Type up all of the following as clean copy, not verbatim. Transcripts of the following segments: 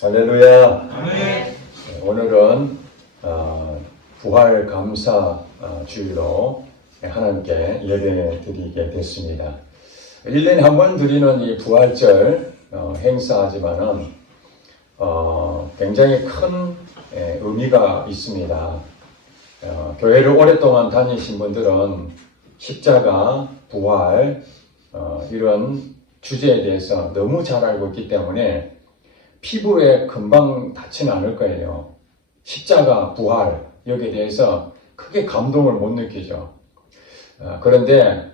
할렐루야. 아멘. 오늘은 부활 감사 주일로 하나님께 예배 드리게 됐습니다. 1년에 한 번 드리는 이 부활절 행사지만은 굉장히 큰 의미가 있습니다. 교회를 오랫동안 다니신 분들은 십자가, 부활 이런 주제에 대해서 너무 잘 알고 있기 때문에 피부에 금방 닿지는 않을 거예요. 십자가, 부활 여기에 대해서 크게 감동을 못 느끼죠. 그런데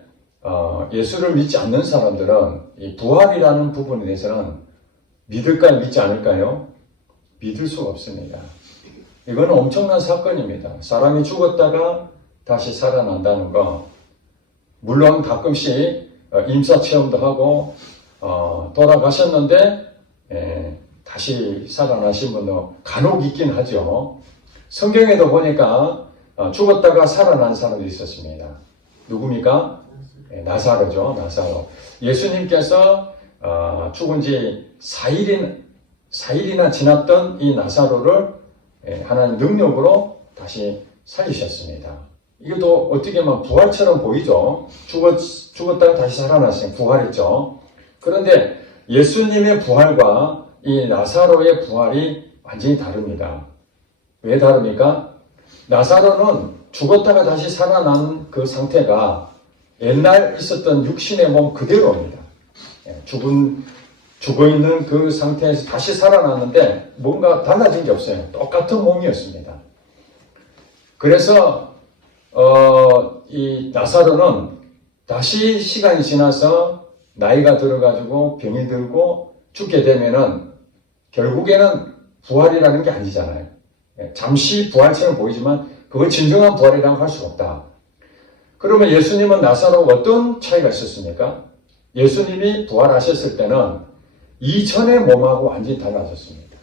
예수를 믿지 않는 사람들은 이 부활이라는 부분에 대해서는 믿을까요? 믿지 않을까요? 믿을 수가 없습니다. 이거는 엄청난 사건입니다. 사람이 죽었다가 다시 살아난다는 거, 물론 가끔씩 임사체험도 하고 돌아가셨는데 다시 살아나신 분도 간혹 있긴 하죠. 성경에도 보니까 죽었다가 살아난 사람도 있었습니다. 누굽니까? 나사로죠. 나사로. 예수님께서 죽은 지 4일이나 지났던 이 나사로를 하나님 능력으로 다시 살리셨습니다. 이것도 어떻게 보면 부활처럼 보이죠. 죽었다가 다시 살아나신 부활했죠. 그런데 예수님의 부활과 이 나사로의 부활이 완전히 다릅니다. 왜 다릅니까? 나사로는 죽었다가 다시 살아난 그 상태가 옛날 있었던 육신의 몸 그대로입니다. 죽어있는 그 상태에서 다시 살아났는데 뭔가 달라진 게 없어요. 똑같은 몸이었습니다. 그래서 이 나사로는 다시 시간이 지나서 나이가 들어가지고 병이 들고 죽게 되면은 결국에는 부활이라는 게 아니잖아요. 잠시 부활처럼 보이지만 그걸 진정한 부활이라고 할 수가 없다. 그러면 예수님은 나사로와 어떤 차이가 있었습니까? 예수님이 부활하셨을 때는 이전의 몸하고 완전히 달라졌습니다.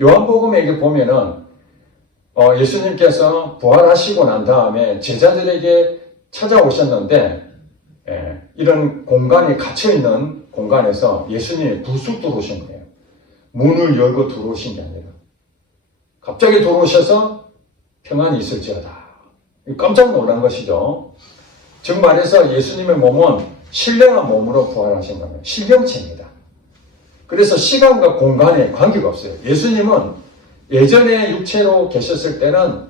요한복음에 보면은 예수님께서 부활하시고 난 다음에 제자들에게 찾아오셨는데 이런 공간에 갇혀있는 공간에서 예수님이 불쑥 들어오신 거예요. 문을 열고 들어오신 게 아니라 갑자기 들어오셔서 평안이 있을지어다. 깜짝 놀란 것이죠. 즉 말해서 예수님의 몸은 신령한 몸으로 부활하신 겁니다. 신령체입니다. 그래서 시간과 공간에 관계가 없어요. 예수님은 예전에 육체로 계셨을 때는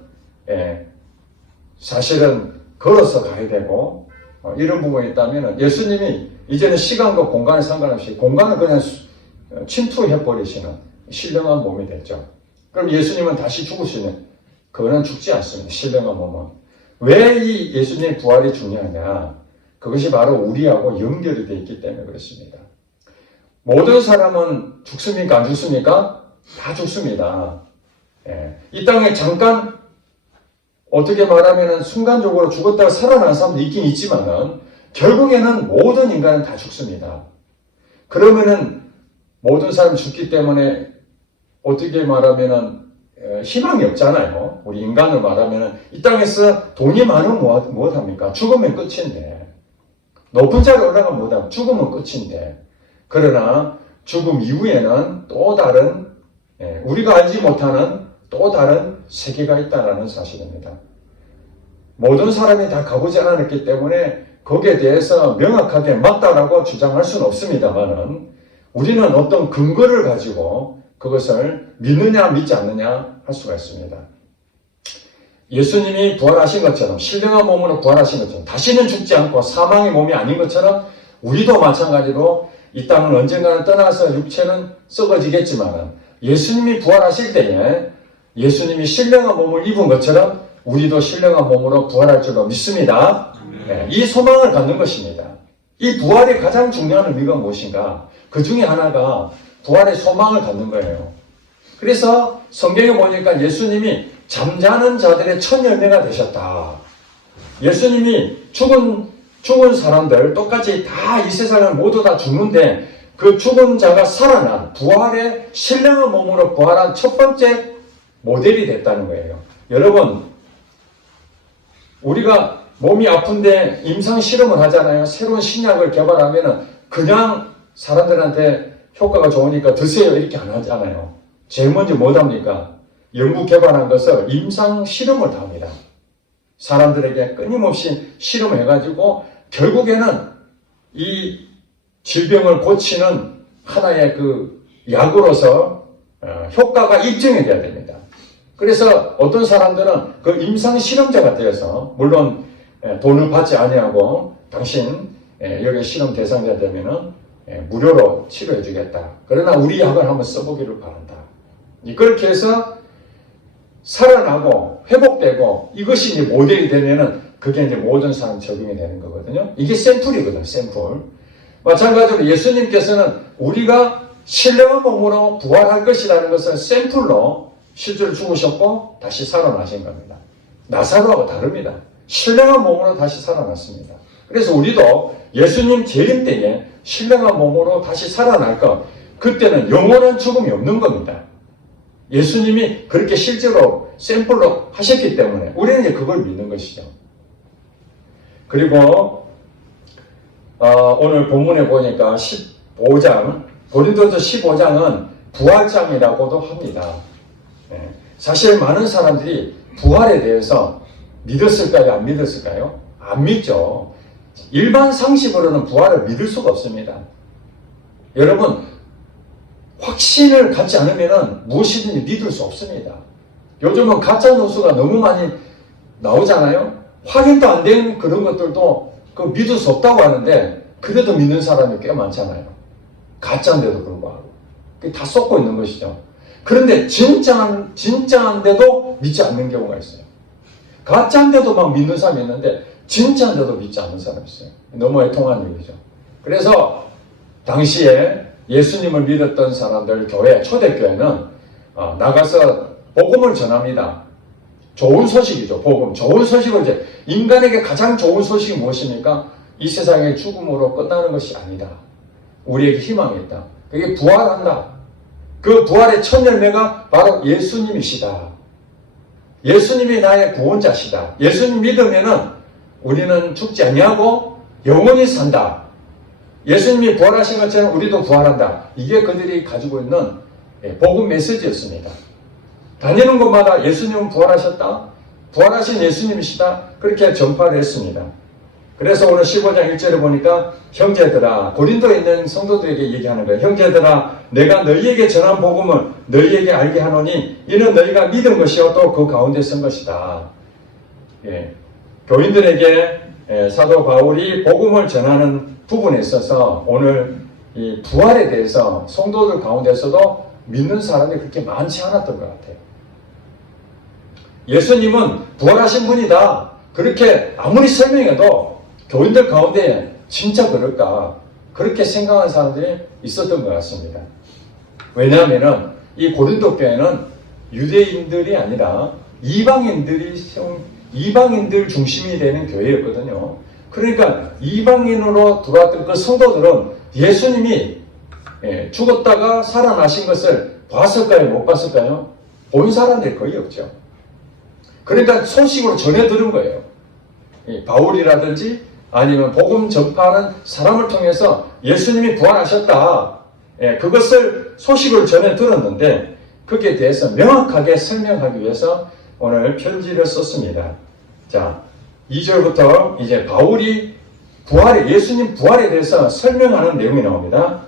사실은 걸어서 가야 되고 이런 부분이 있다면 예수님이 이제는 시간과 공간에 상관없이 공간을 그냥 침투해버리시는 신령한 몸이 됐죠. 그럼 예수님은 다시 죽으시는 그거는 죽지 않습니다. 신령한 몸은. 왜 이 예수님의 부활이 중요하냐? 그것이 바로 우리하고 연결이 되어 있기 때문에 그렇습니다. 모든 사람은 죽습니까? 안 죽습니까? 다 죽습니다. 이 땅에 잠깐 어떻게 말하면 순간적으로 죽었다가 살아난 사람도 있긴 있지만은 결국에는 모든 인간은 다 죽습니다. 그러면은 모든 사람이 죽기 때문에 어떻게 말하면은 희망이 없잖아요. 우리 인간을 말하면은 이 땅에서 돈이 많으면 무엇합니까? 죽으면 끝인데. 높은 자리에 올라가면 무엇합니까? 죽으면 끝인데. 그러나 죽음 이후에는 또 다른 우리가 알지 못하는 또 다른 세계가 있다는 사실입니다. 모든 사람이 다 가보지 않았기 때문에 거기에 대해서 명확하게 맞다라고 주장할 수는 없습니다만은 우리는 어떤 근거를 가지고 그것을 믿느냐 믿지 않느냐 할 수가 있습니다. 예수님이 부활하신 것처럼 신령한 몸으로 부활하신 것처럼 다시는 죽지 않고 사망의 몸이 아닌 것처럼 우리도 마찬가지로 이 땅은 언젠가는 떠나서 육체는 썩어지겠지만 예수님이 부활하실 때에 예수님이 신령한 몸을 입은 것처럼 우리도 신령한 몸으로 부활할 줄로 믿습니다. 이 소망을 갖는 것입니다. 이 부활의 가장 중요한 의미가 무엇인가? 그 중에 하나가 부활의 소망을 갖는 거예요. 그래서 성경에 보니까 예수님이 잠자는 자들의 첫 열매가 되셨다. 예수님이 죽은 사람들 똑같이 다 이 세상을 모두 다 죽는데 그 죽은 자가 살아난 부활의 신령한 몸으로 부활한 첫 번째 모델이 됐다는 거예요. 여러분, 우리가 몸이 아픈데 임상 실험을 하잖아요. 새로운 신약을 개발하면 그냥 사람들한테 효과가 좋으니까 드세요 이렇게 안 하잖아요. 제일 먼저 뭐 합니까? 연구 개발한 것을 임상 실험을 다 합니다. 사람들에게 끊임없이 실험해가지고 결국에는 이 질병을 고치는 하나의 그 약으로서 효과가 입증이 돼야 됩니다. 그래서 어떤 사람들은 그 임상 실험자가 되어서 물론 돈을 받지 아니하고 당신 여기 실험 대상자 되면은 무료로 치료해 주겠다. 그러나 우리 약을 한번 써보기를 바란다. 그렇게 해서 살아나고 회복되고 이것이 이제 모델이 되면은 그게 이제 모든 사람 적용이 되는 거거든요. 이게 샘플이거든요. 샘플. 마찬가지로 예수님께서는 우리가 신령한 몸으로 부활할 것이라는 것을 샘플로 실제로 죽으셨고 다시 살아나신 겁니다. 나사로하고 다릅니다. 신령한 몸으로 다시 살아났습니다. 그래서 우리도 예수님 재림 때에 신령한 몸으로 다시 살아날 것, 그때는 영원한 죽음이 없는 겁니다. 예수님이 그렇게 실제로 샘플로 하셨기 때문에 우리는 이제 그걸 믿는 것이죠. 그리고 오늘 본문에 보니까 15장, 고린도서 15장은 부활장이라고도 합니다. 사실 많은 사람들이 부활에 대해서 믿었을까요? 안 믿었을까요? 안 믿죠. 일반 상식으로는 부활을 믿을 수가 없습니다. 여러분, 확신을 갖지 않으면 무엇이든지 믿을 수 없습니다. 요즘은 가짜 뉴스가 너무 많이 나오잖아요. 확인도 안 된 그런 것들도 믿을 수 없다고 하는데 그래도 믿는 사람이 꽤 많잖아요. 가짜인데도 불구하고. 그게 다 쏟고 있는 것이죠. 그런데 진짜인데도 믿지 않는 경우가 있어요. 가짜인데도 막 믿는 사람이 있는데 진짜인데도 믿지 않는 사람이 있어요. 너무 애통한 일이죠. 그래서 당시에 예수님을 믿었던 사람들 교회, 초대교회는 나가서 복음을 전합니다. 좋은 소식이죠. 복음. 좋은 소식을 이제 인간에게 가장 좋은 소식이 무엇입니까? 이 세상의 죽음으로 끝나는 것이 아니다. 우리에게 희망이 있다. 그게 부활한다. 그 부활의 첫 열매가 바로 예수님이시다. 예수님이 나의 구원자시다. 예수님 믿으면은 우리는 죽지 아니하고 영원히 산다. 예수님이 부활하신 것처럼 우리도 부활한다. 이게 그들이 가지고 있는 복음 메시지였습니다. 다니는 곳마다 예수님은 부활하셨다. 부활하신 예수님이시다. 그렇게 전파를 했습니다. 그래서 오늘 15장 1절에 보니까 형제들아, 고린도에 있는 성도들에게 얘기하는 거예요. 형제들아, 내가 너희에게 전한 복음을 너희에게 알게 하노니 이는 너희가 믿은 것이요 또 그 가운데 선 것이다. 교인들에게 사도 바울이 복음을 전하는 부분에 있어서 오늘 이 부활에 대해서 성도들 가운데서도 믿는 사람이 그렇게 많지 않았던 것 같아요. 예수님은 부활하신 분이다. 그렇게 아무리 설명해도 교인들 가운데 진짜 그럴까? 그렇게 생각하는 사람들이 있었던 것 같습니다. 왜냐하면 이 고린도 교회는 유대인들이 아니라 이방인들 중심이 되는 교회였거든요. 그러니까 이방인으로 들어왔던 그 성도들은 예수님이 죽었다가 살아나신 것을 봤을까요? 못 봤을까요? 본 사람들이 거의 없죠. 그러니까 소식으로 전해 들은 거예요. 바울이라든지 아니면 복음 전파하는 사람을 통해서 예수님이 부활하셨다. 그것을 소식을 전해 들었는데 거기에 대해서 명확하게 설명하기 위해서 오늘 편지를 썼습니다. 자, 2절부터 이제 바울이 예수님 부활에 대해서 설명하는 내용이 나옵니다.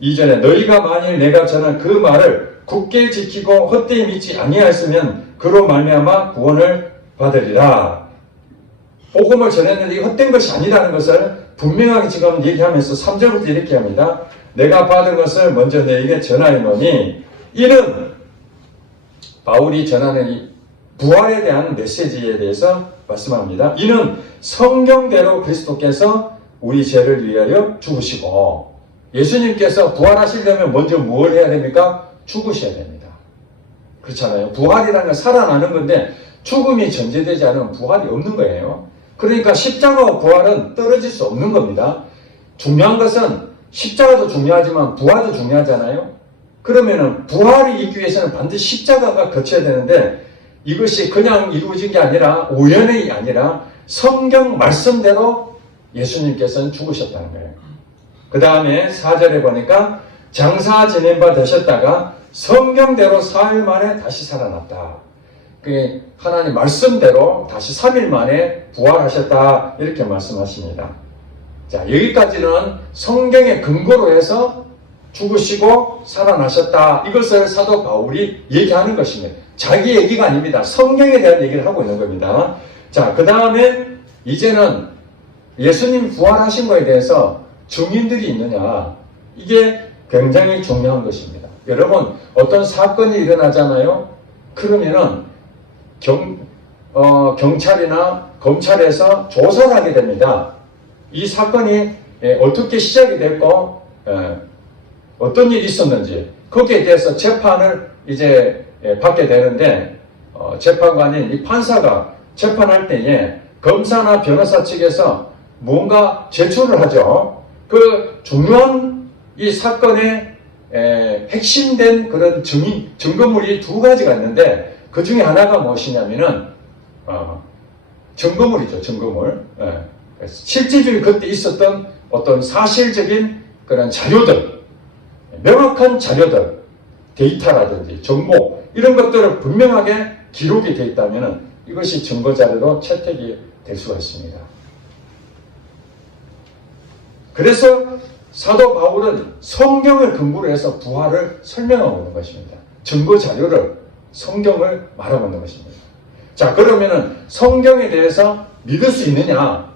2절에 너희가 만일 내가 전한 그 말을 굳게 지키고 헛되이 믿지 아니하였으면 그로 말미암아 구원을 받으리라. 복음을 전했는데 이 헛된 것이 아니라는 것을 분명하게 지금 얘기하면서 3절부터 이렇게 합니다. 내가 받은 것을 먼저 너에게 전하였노니 이는 바울이 전하는 이 부활에 대한 메시지에 대해서 말씀합니다. 이는 성경대로 그리스도께서 우리 죄를 위하여 죽으시고 예수님께서 부활하시려면 먼저 뭘 해야 됩니까? 죽으셔야 됩니다. 그렇잖아요. 부활이라는 건 살아나는 건데 죽음이 전제되지 않으면 부활이 없는 거예요. 그러니까 십자가와 부활은 떨어질 수 없는 겁니다. 중요한 것은 십자가도 중요하지만 부활도 중요하잖아요. 그러면은 부활이 있기 위해서는 반드시 십자가가 거쳐야 되는데 이것이 그냥 이루어진 게 아니라 우연이 아니라 성경 말씀대로 예수님께서는 죽으셨다는 거예요. 그 다음에 4절에 보니까 장사 지낸 바 되셨다가 성경대로 사흘 만에 다시 살아났다. 그 하나님 말씀대로 다시 3일 만에 부활하셨다. 이렇게 말씀하십니다. 자, 여기까지는 성경의 근거로 해서 죽으시고 살아나셨다. 이것을 사도 바울이 얘기하는 것입니다. 자기 얘기가 아닙니다. 성경에 대한 얘기를 하고 있는 겁니다. 자, 그 다음에 이제는 예수님 부활하신 것에 대해서 증인들이 있느냐. 이게 굉장히 중요한 것입니다. 여러분, 어떤 사건이 일어나잖아요. 그러면은 경찰이나 검찰에서 조사를 하게 됩니다. 이 사건이 어떻게 시작이 됐고 어떤 일이 있었는지 거기에 대해서 재판을 이제 받게 되는데 재판관인 이 판사가 재판할 때에 검사나 변호사 측에서 뭔가 제출을 하죠. 그 중요한 이 사건의 핵심된 그런 증거물이 두 가지가 있는데 그 중에 하나가 무엇이냐면은 증거물이죠. 증거물. 실질적으로 그때 있었던 어떤 사실적인 그런 자료들, 명확한 자료들, 데이터라든지 정보 이런 것들을 분명하게 기록이 되어 있다면 이것이 증거자료로 채택이 될 수가 있습니다. 그래서 사도 바울은 성경을 근거로 해서 부활을 설명하고 있는 것입니다. 증거자료를 성경을 말하고 있는 것입니다. 자, 그러면은 성경에 대해서 믿을 수 있느냐?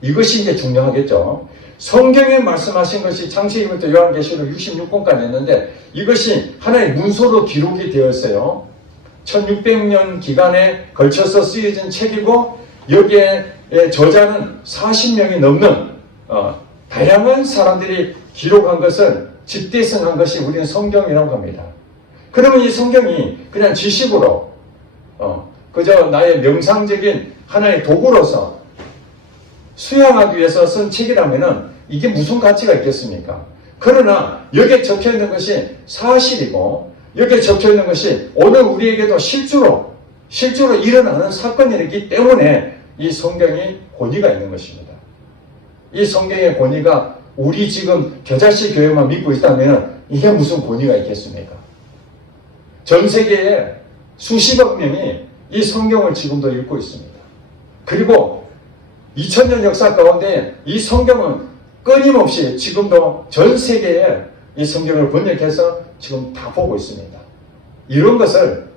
이것이 이제 중요하겠죠. 성경에 말씀하신 것이 창세기부터 요한계시록 66권까지 있는데 이것이 하나의 문서로 기록이 되었어요. 1600년 기간에 걸쳐서 쓰여진 책이고 여기에 저자는 40명이 넘는 다양한 사람들이 기록한 것을 집대성한 것이 우리는 성경이라고 합니다. 그러면 이 성경이 그냥 지식으로 그저 나의 명상적인 하나의 도구로서 수양하기 위해서 쓴 책이라면 이게 무슨 가치가 있겠습니까? 그러나 여기에 적혀있는 것이 사실이고 여기에 적혀있는 것이 오늘 우리에게도 실제로 일어나는 사건이기 때문에 이 성경이 권위가 있는 것입니다. 이 성경의 권위가 우리 지금 겨자씨 교회만 믿고 있다면 이게 무슨 권위가 있겠습니까? 전 세계에 수십억 명이 이 성경을 지금도 읽고 있습니다. 그리고 2000년 역사 가운데 이 성경은 끊임없이 지금도 전 세계에 이 성경을 번역해서 지금 다 보고 있습니다. 이런 것을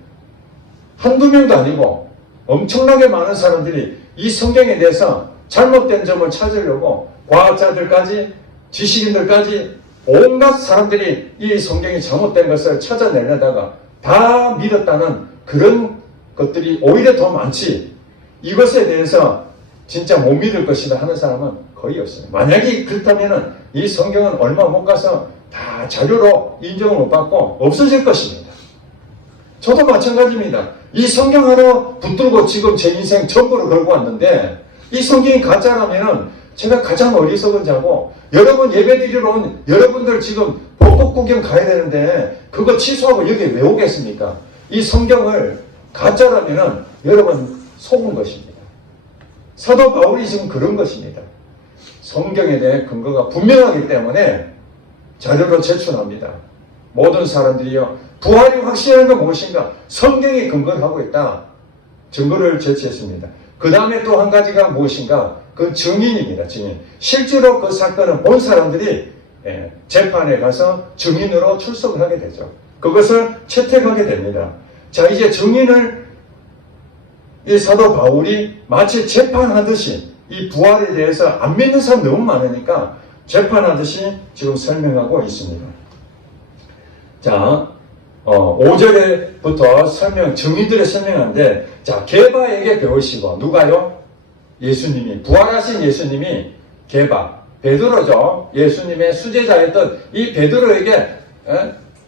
한두 명도 아니고 엄청나게 많은 사람들이 이 성경에 대해서 잘못된 점을 찾으려고 과학자들까지 지식인들까지 온갖 사람들이 이 성경이 잘못된 것을 찾아내려다가 다 믿었다는 그런 것들이 오히려 더 많지 이것에 대해서 진짜 못 믿을 것이다 하는 사람은 거의 없습니다. 만약에 그렇다면 이 성경은 얼마 못 가서 다 자료로 인정을 못 받고 없어질 것입니다. 저도 마찬가지입니다. 이 성경 하나 붙들고 지금 제 인생 전부를 걸고 왔는데 이 성경이 가짜라면 제가 가장 어리석은 자고 여러분 예배드리러 온 여러분들 지금 복복 구경 가야 되는데 그거 취소하고 여기 왜 오겠습니까? 이 성경을 가짜라면 여러분 속은 것입니다. 사도 바울이 지금 그런 것입니다. 성경에 대해 근거가 분명하기 때문에 자료로 제출합니다. 모든 사람들이요. 부활이 확실한 건 무엇인가? 성경에 근거를 하고 있다. 증거를 제시했습니다. 그 다음에 또 한 가지가 무엇인가? 그 증인입니다. 증인. 실제로 그 사건을 본 사람들이 재판에 가서 증인으로 출석을 하게 되죠. 그것을 채택하게 됩니다. 자, 이제 증인을 이 사도 바울이 마치 재판하듯이 이 부활에 대해서 안 믿는 사람 너무 많으니까 재판하듯이 지금 설명하고 있습니다. 자, 5절부터 증인들의 설명하는데, 자, 게바에게 배우시고, 누가요? 예수님이, 부활하신 예수님이 게바, 베드로죠. 예수님의 수제자였던 이 베드로에게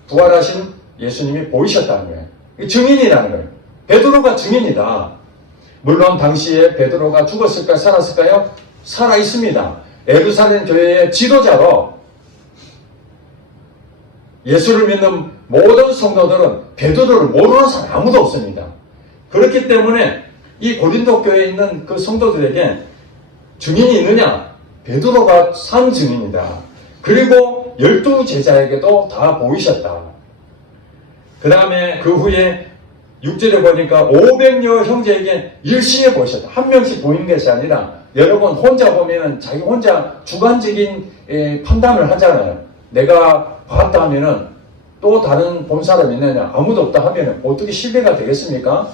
부활하신 예수님이 보이셨다는 거예요. 증인이라는 거예요. 베드로가 증인이다. 물론 당시에 베드로가 죽었을까요? 살았을까요? 살아 있습니다. 예루살렘 교회의 지도자로 예수를 믿는 모든 성도들은 베드로를 모르는 사람 아무도 없습니다. 그렇기 때문에 이 고린도 교회에 있는 그 성도들에게 증인이 있느냐? 베드로가 산 증인이다. 그리고 그리고 12제자에게도 다 보이셨다. 그 다음에 그 후에 6절에 보니까 500여 형제에게 일시에 보이셨다. 한 명씩 보이는 것이 아니라 여러분 혼자 보면 자기 혼자 주관적인 판단을 하잖아요. 내가 봤다 하면은 또 다른 본 사람이 있느냐? 아무도 없다 하면 어떻게 신뢰가 되겠습니까?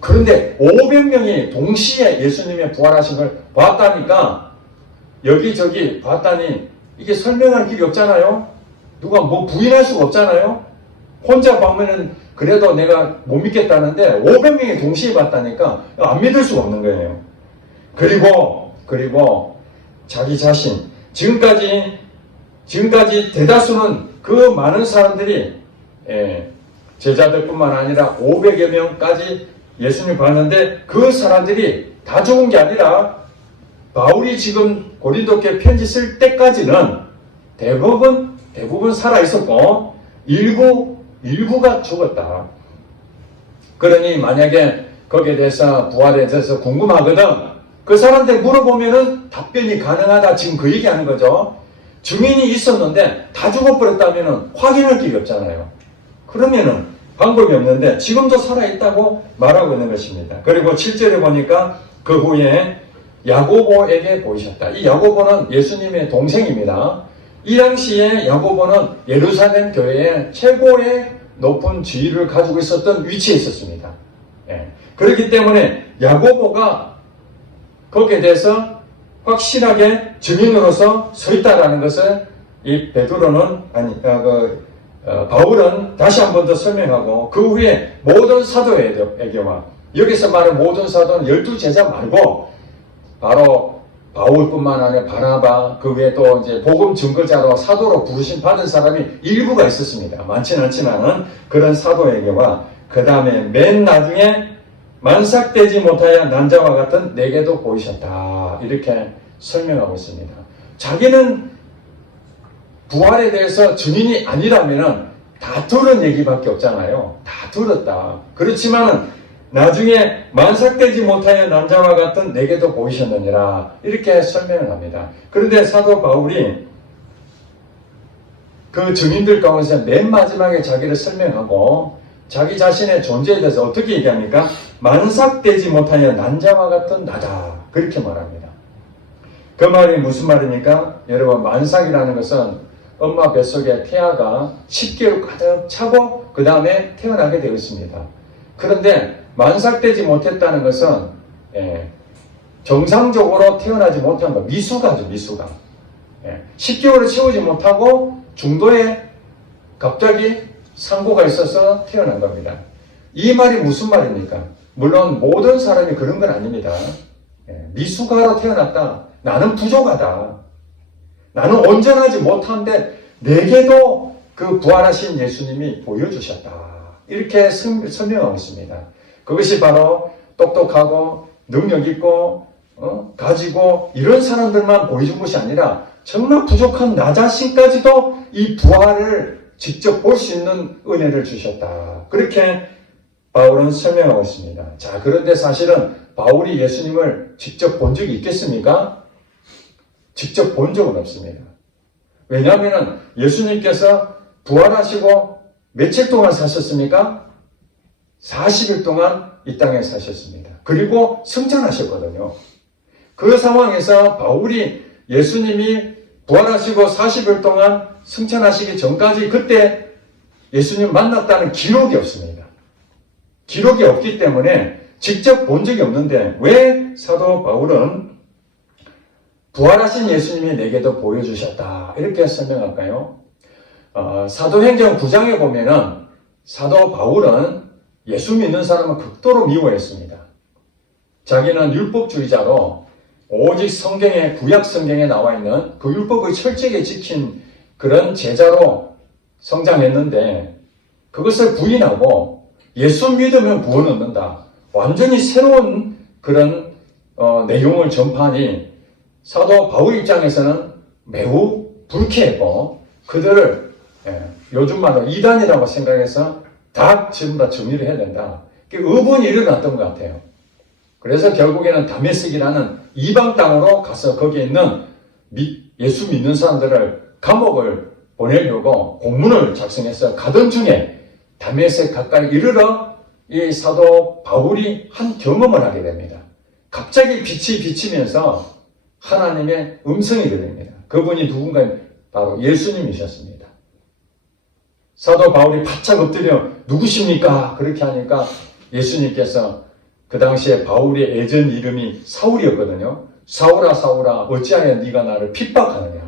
그런데 500명이 동시에 예수님의 부활하신 걸 봤다니까 여기저기 봤다니 이게 설명할 길이 없잖아요. 누가 뭐 부인할 수가 없잖아요. 혼자 보면은 그래도 내가 못 믿겠다는데 500명이 동시에 봤다니까 안 믿을 수가 없는 거예요. 그리고 자기 자신 지금까지 대다수는 그 많은 사람들이 제자들뿐만 아니라 500여 명까지 예수님을 봤는데 그 사람들이 다 죽은 게 아니라 바울이 지금 고린도교회 편지 쓸 때까지는 대부분 살아 있었고 일부가 죽었다. 그러니 만약에 거기에 대해서 부활에 대해서 궁금하거든 그 사람들 물어보면은 답변이 가능하다. 지금 그 얘기하는 거죠. 증인이 있었는데 다 죽어버렸다면 확인할 길이 없잖아요. 그러면은 방법이 없는데 지금도 살아있다고 말하고 있는 것입니다. 그리고 7절에 보니까 그 후에 야고보에게 보이셨다. 이 야고보는 예수님의 동생입니다. 이 당시에 야고보는 예루살렘 교회의 최고의 높은 지위를 가지고 있었던 위치에 있었습니다. 그렇기 때문에 야고보가 거기에 대해서 확실하게 증인으로서 서 있다라는 것을 이 바울은 다시 한 번 더 설명하고 그 후에 모든 사도에게와 여기서 말하는 모든 사도는 12제자 말고 바로 바울뿐만 아니라 바나바 그 외에 또 이제 복음 증거자로 사도로 부르심 받은 사람이 일부가 있었습니다. 많지는 않지만은 그런 사도에게와 그 다음에 맨 나중에 만삭되지 못하여 난자와 같은 내게도 보이셨다. 이렇게 설명하고 있습니다. 자기는 부활에 대해서 증인이 아니라면은 다 들은 얘기밖에 없잖아요. 다 들었다. 그렇지만은 나중에 만삭되지 못하여 난자와 같은 내게도 보이셨느니라. 이렇게 설명을 합니다. 그런데 사도 바울이 그 증인들 가운데서 맨 마지막에 자기를 설명하고 자기 자신의 존재에 대해서 어떻게 얘기합니까? 만삭되지 못하여 난자와 같은 나다. 그렇게 말합니다. 그 말이 무슨 말입니까? 여러분 만삭이라는 것은 엄마 뱃속에 태아가 10개월 가득 차고 그 다음에 태어나게 되었습니다. 그런데 만삭되지 못했다는 것은 정상적으로 태어나지 못한 거 미수가죠. 미수가 10개월을 채우지 못하고 중도에 갑자기 상고가 있어서 태어난 겁니다. 이 말이 무슨 말입니까? 물론 모든 사람이 그런 건 아닙니다. 미수가로 태어났다. 나는 부족하다. 나는 온전하지 못한데 내게도 그 부활하신 예수님이 보여주셨다. 이렇게 설명하고 있습니다. 그것이 바로 똑똑하고 능력 있고 가지고 이런 사람들만 보여준 것이 아니라 정말 부족한 나 자신까지도 이 부활을 직접 볼 수 있는 은혜를 주셨다. 그렇게 바울은 설명하고 있습니다. 자, 그런데 사실은 바울이 예수님을 직접 본 적이 있겠습니까? 직접 본 적은 없습니다. 왜냐하면 예수님께서 부활하시고 며칠 동안 사셨습니까? 40일 동안 이 땅에 사셨습니다. 그리고 승천하셨거든요. 그 상황에서 바울이 예수님이 부활하시고 40일 동안 승천하시기 전까지 그때 예수님 만났다는 기록이 없습니다. 기록이 없기 때문에 직접 본 적이 없는데 왜 사도 바울은 부활하신 예수님이 내게도 보여주셨다. 이렇게 설명할까요? 사도행전 9장에 보면은 사도 바울은 예수 믿는 사람을 극도로 미워했습니다. 자기는 율법주의자로 오직 성경에, 구약 성경에 나와 있는 그 율법을 철저하게 지킨 그런 제자로 성장했는데 그것을 부인하고 예수 믿으면 구원 얻는다. 완전히 새로운 그런 내용을 전파하니 사도 바울 입장에서는 매우 불쾌했고 그들을 요즘 말로 이단이라고 생각해서 다 전부 다 정리를 해야 된다. 의문이 일어났던 것 같아요. 그래서 결국에는 다메섹이라는 이방 땅으로 가서 거기에 있는 예수 믿는 사람들을 감옥을 보내려고 공문을 작성해서 가던 중에 다메섹 가까이 이르러 이 사도 바울이 한 경험을 하게 됩니다. 갑자기 빛이 비치면서 하나님의 음성이 들립니다. 그분이 누군가 바로 예수님이셨습니다. 사도 바울이 바짝 엎드려 누구십니까? 그렇게 하니까 예수님께서 그 당시에 바울의 예전 이름이 사울이었거든요. 사울아 사울아 어찌하여 네가 나를 핍박하느냐.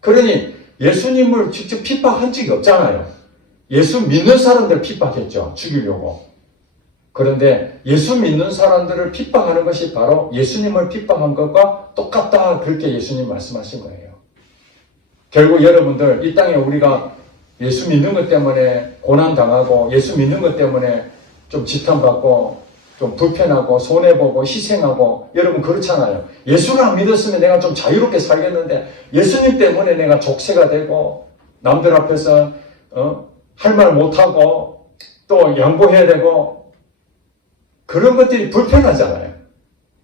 그러니 예수님을 직접 핍박한 적이 없잖아요. 예수 믿는 사람들 핍박했죠. 죽이려고. 그런데 예수 믿는 사람들을 핍박하는 것이 바로 예수님을 핍박한 것과 똑같다. 그렇게 예수님 말씀하신 거예요. 결국 여러분들 이 땅에 우리가 예수 믿는 것 때문에 고난당하고 예수 믿는 것 때문에 좀 지탄받고 좀 불편하고 손해보고 희생하고 여러분 그렇잖아요. 예수를 안 믿었으면 내가 좀 자유롭게 살겠는데 예수님 때문에 내가 족쇄가 되고 남들 앞에서 할 말 못하고 또 양보해야 되고 그런 것들이 불편하잖아요.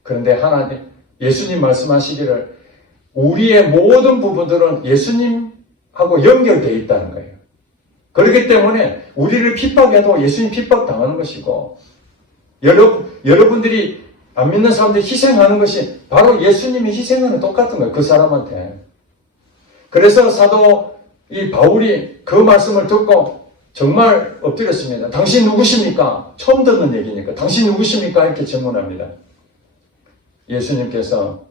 그런데 하나님 예수님 말씀하시기를 우리의 모든 부분들은 예수님하고 연결되어 있다는 거예요. 그렇기 때문에 우리를 핍박해도 예수님 핍박 당하는 것이고 여러분들이 안 믿는 사람들이 희생하는 것이 바로 예수님이 희생하는 똑같은 거예요. 그 사람한테. 그래서 사도 이 바울이 그 말씀을 듣고 정말 엎드렸습니다. 당신 누구십니까? 처음 듣는 얘기니까. 당신 누구십니까? 이렇게 질문합니다. 예수님께서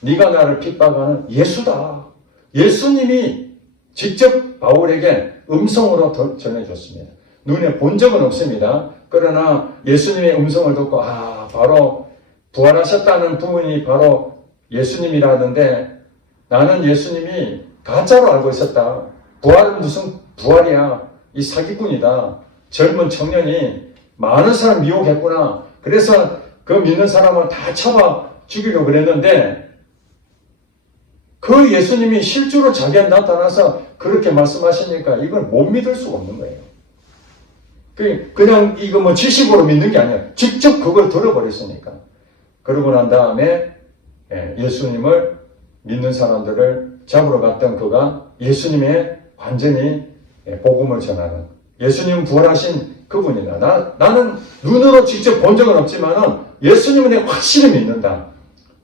네가 나를 핍박하는 예수다. 예수님이 직접 바울에게 음성으로 전해줬습니다. 눈에 본 적은 없습니다. 그러나 예수님의 음성을 듣고 바로 부활하셨다는 부분이 바로 예수님이라는데 나는 예수님이 가짜로 알고 있었다. 부활은 무슨 부활이야. 이 사기꾼이다. 젊은 청년이 많은 사람 미혹했구나. 그래서 그 믿는 사람을 다 잡아 죽이려고 그랬는데 그 예수님이 실제로 자기한테 나타나서 그렇게 말씀하시니까 이걸 못 믿을 수가 없는 거예요. 그냥 이거 지식으로 믿는 게 아니라 직접 그걸 들어버렸으니까. 그러고 난 다음에 예수님을 믿는 사람들을 잡으러 갔던 그가 예수님의 완전히 복음을 전하는 예수님 부활하신 그분이다. 나는 눈으로 직접 본 적은 없지만은 예수님은 내가 확실히 믿는다.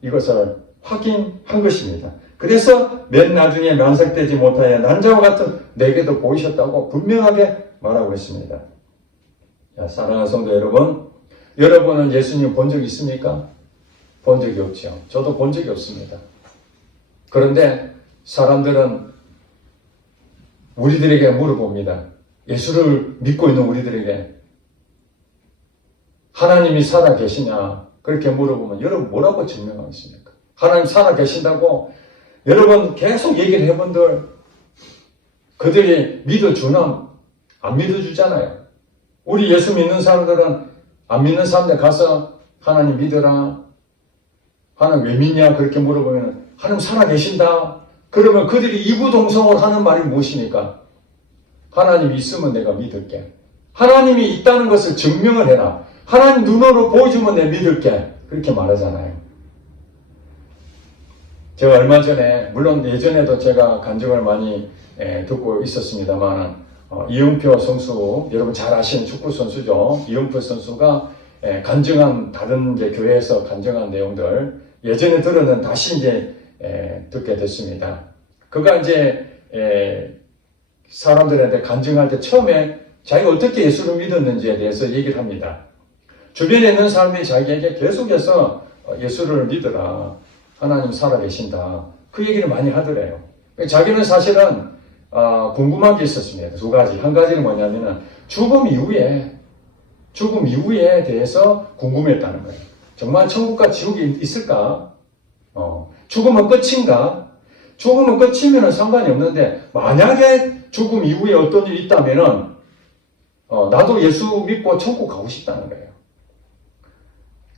이것을 확인한 것입니다. 그래서 맨 나중에 면색되지 못하여 난자와 같은 내게도 보이셨다고 분명하게 말하고 있습니다. 자, 사랑하는 성도 여러분, 여러분은 예수님 본 적 있습니까? 본 적이 없죠. 저도 본 적이 없습니다. 그런데 사람들은 우리들에게 물어봅니다. 예수를 믿고 있는 우리들에게 하나님이 살아 계시냐? 그렇게 물어보면 여러분 뭐라고 증명하겠습니까? 하나님 살아 계신다고 여러분 계속 얘기를 해본들 그들이 믿어주나? 안 믿어주잖아요. 우리 예수 믿는 사람들은 안 믿는 사람들 가서 하나님 믿어라. 하나님 왜 믿냐? 그렇게 물어보면 하나님 살아계신다. 그러면 그들이 이구동성으로 하는 말이 무엇입니까? 하나님이 있으면 내가 믿을게. 하나님이 있다는 것을 증명을 해라. 하나님 눈으로 보여주면 내가 믿을게. 그렇게 말하잖아요. 제가 얼마 전에 물론 예전에도 제가 간증을 많이 듣고 있었습니다만 이영표 선수 여러분 잘 아시는 축구 선수죠. 이영표 선수가 간증한 다른 교회에서 간증한 내용들 예전에 들었는 다시 이제 듣게 됐습니다. 그가 이제 사람들한테 간증할 때 처음에 자기가 어떻게 예수를 믿었는지에 대해서 얘기를 합니다. 주변에 있는 사람들이 자기에게 계속해서 예수를 믿어라. 하나님 살아계신다. 그 얘기를 많이 하더래요. 자기는 사실은 궁금한 게 있었습니다. 두 가지. 한 가지는 뭐냐면은 죽음 이후에 대해서 궁금했다는 거예요. 정말 천국과 지옥이 있을까? 죽음은 끝인가? 죽음은 끝이면 상관이 없는데 만약에 죽음 이후에 어떤 일이 있다면은 나도 예수 믿고 천국 가고 싶다는 거예요.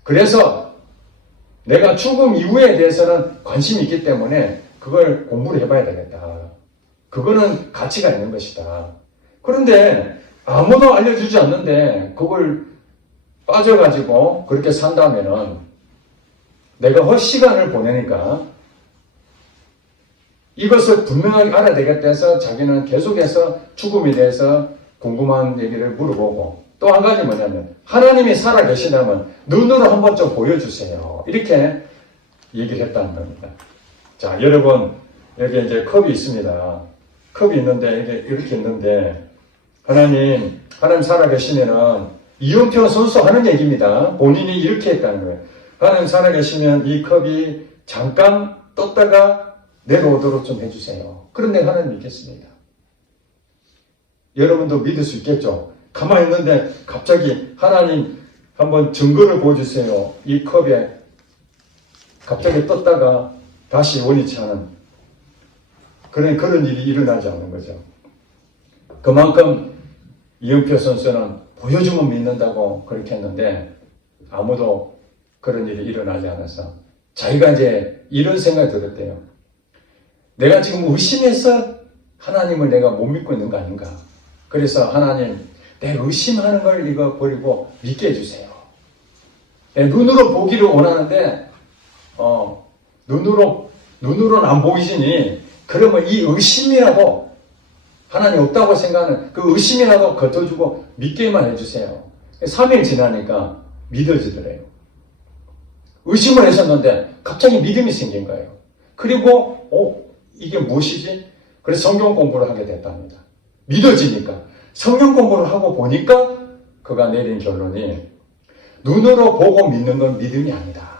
그래서 내가 죽음 이후에 대해서는 관심이 있기 때문에 그걸 공부를 해봐야 되겠다. 그거는 가치가 있는 것이다. 그런데 아무도 알려주지 않는데 그걸 빠져가지고 그렇게 산다면은 내가 시간을 보내니까 이것을 분명하게 알아야 되겠다 해서 자기는 계속해서 죽음에 대해서 궁금한 얘기를 물어보고, 또 한 가지 뭐냐면 하나님이 살아계시다면 눈으로 한번 좀 보여주세요. 이렇게 얘기를 했다는 겁니다. 자, 여러분, 여기 이제 컵이 있습니다. 컵이 있는데 이렇게 있는데 하나님 살아계시면은 이은표 선수 하는 얘기입니다. 본인이 이렇게 했다는 거예요. 하나님 살아계시면 이 컵이 잠깐 떴다가 내려오도록 좀 해주세요. 그런데 하나님 믿겠습니다. 여러분도 믿을 수 있겠죠? 가만히 있는데 갑자기 하나님 한번 증거를 보여주세요. 이 컵에 갑자기 떴다가 다시 원위치 하는 그런 일이 일어나지 않는 거죠. 그만큼 이은표 선수는 보여주면 믿는다고 그렇게 했는데 아무도 그런 일이 일어나지 않아서 자기가 이제 이런 생각이 들었대요. 내가 지금 의심해서 하나님을 내가 못 믿고 있는 거 아닌가. 그래서 하나님, 내 의심하는 걸 이거 버리고 믿게 해주세요. 내 눈으로 보기를 원하는데 눈으로는 안 보이시니 그러면 이 의심이라도 하나님 없다고 생각하는 그 의심이라도 걷어주고 믿게만 해주세요. 3일 지나니까 믿어지더래요. 의심을 했었는데 갑자기 믿음이 생긴 거예요. 그리고 이게 무엇이지? 그래서 성경 공부를 하게 됐답니다. 믿어지니까. 성경 공부를 하고 보니까 그가 내린 결론이 눈으로 보고 믿는 건 믿음이 아니다.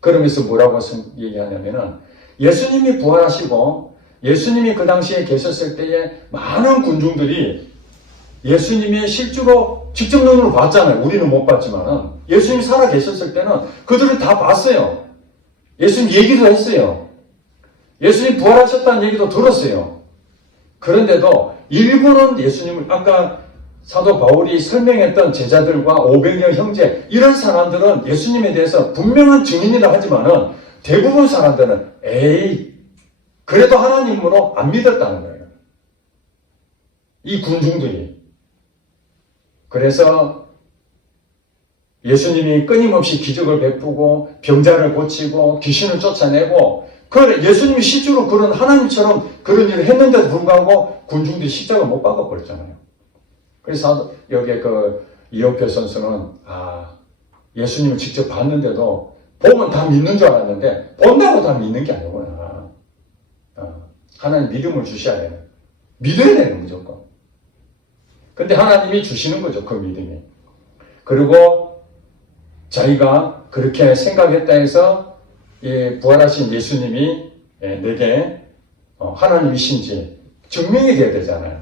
그러면서 뭐라고 얘기하냐면은 예수님이 부활하시고 예수님이 그 당시에 계셨을 때에 많은 군중들이 예수님이 실제로 직접 눈으로 봤잖아요. 우리는 못 봤지만은 예수님이 살아 계셨을 때는 그들을 다 봤어요. 예수님 얘기도 했어요. 예수님 부활하셨다는 얘기도 들었어요. 그런데도 일부는 예수님을 아까 사도 바울이 설명했던 제자들과 500여 형제 이런 사람들은 예수님에 대해서 분명한 증인이라 하지만은 대부분 사람들은 그래도 하나님으로 안 믿었다는 거예요. 이 군중들이. 그래서 예수님이 끊임없이 기적을 베푸고 병자를 고치고 귀신을 쫓아내고 예수님이 실제로 그런 하나님처럼 그런 일을 했는데도 불구하고 군중들이 십자가 못 박아버렸잖아요. 그래서 여기에 이영표 선수는 예수님을 직접 봤는데도 보면 다 믿는 줄 알았는데 본다고 다 믿는 게 아니구나. 하나님 믿음을 주셔야 돼요. 믿어야 되는 무조건. 근데 하나님이 주시는 거죠. 그 믿음이. 그리고 자기가 그렇게 생각했다 해서 부활하신 예수님이 내게 하나님이신지 증명이 돼야 되잖아요.